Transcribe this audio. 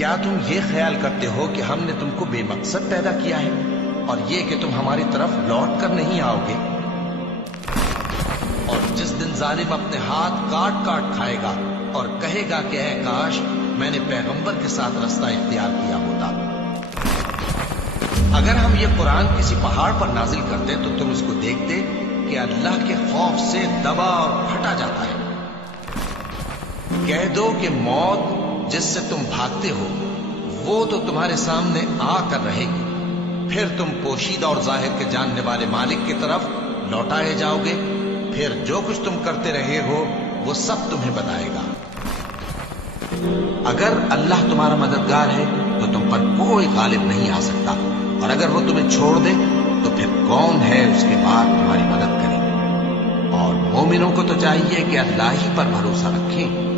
क्या तुम ये ख्याल करते हो कि हमने तुमको बेमकसद पैदा किया है और ये कि तुम हमारी तरफ लौट कर नहीं आओगे? और जिस दिन जालिम अपने हाथ काट काट खाएगा और कहेगा कि ऐ काश मैंने पैगंबर के साथ रास्ता इख्तियार किया होता। अगर हम ये कुरान किसी पहाड़ पर नाजिल करते तो तुम इसको देखते कि अल्लाह के खौफ से दबा और फटा जाता है। कह दो कि मौत जिससे तुम भागते हो वो तो तुम्हारे सामने आकर रहेगी, फिर तुम पोशीदा और जाहिर के जानने वाले मालिक की तरफ लौटाए जाओगे, फिर जो कुछ तुम करते रहे हो वो सब तुम्हें बताएगा। अगर अल्लाह तुम्हारा मददगार है तो तुम पर कोई गालिब नहीं आ सकता, और अगर वो तुम्हें छोड़ दे तो फिर कौन है उसके बाद तुम्हारी मदद करे। और मोमिनों को तो चाहिए कि अल्लाह ही पर भरोसा रखें।